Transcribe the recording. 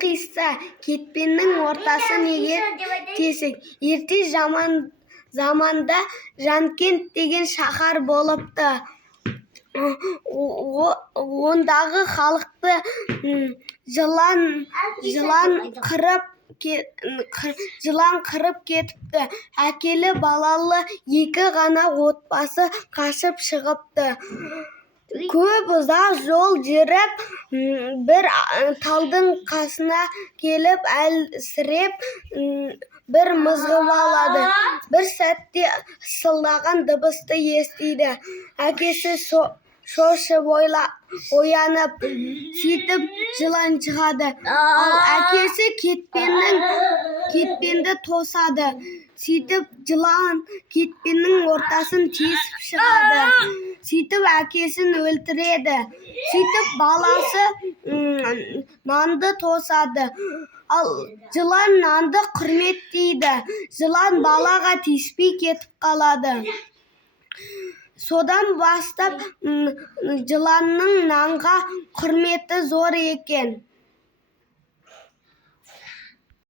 қисса, кетпеннің ортасы неге тесік? Ерте заманда Жанкент деген шаһар болыпты. Ондағы халықты жылан қырып кетіпті. Әкелі балалы 2 ғана отбасы қашып шығыпты. Көп ұзақ жол жүріп, бір талдың қасына келіп, әлсіреп бір мызғып алады. Бір сәтте ысылдаған дыбысты естиді. Әкесі шошып оянып, сөйтіп жылан шығады. Ал әкесі кетпенді тосады. Сөйтіп жылан кетпеннің ортасын тесіп шығады. Сөйтіп әкесін өлтіреді. Сөйтіп баласы нанды тосады. Ал жылан нанды құрметтейді. Жылан балаға тиіспей кетіп қалады. Содан бастап жыланның нанға құрметі зор екен.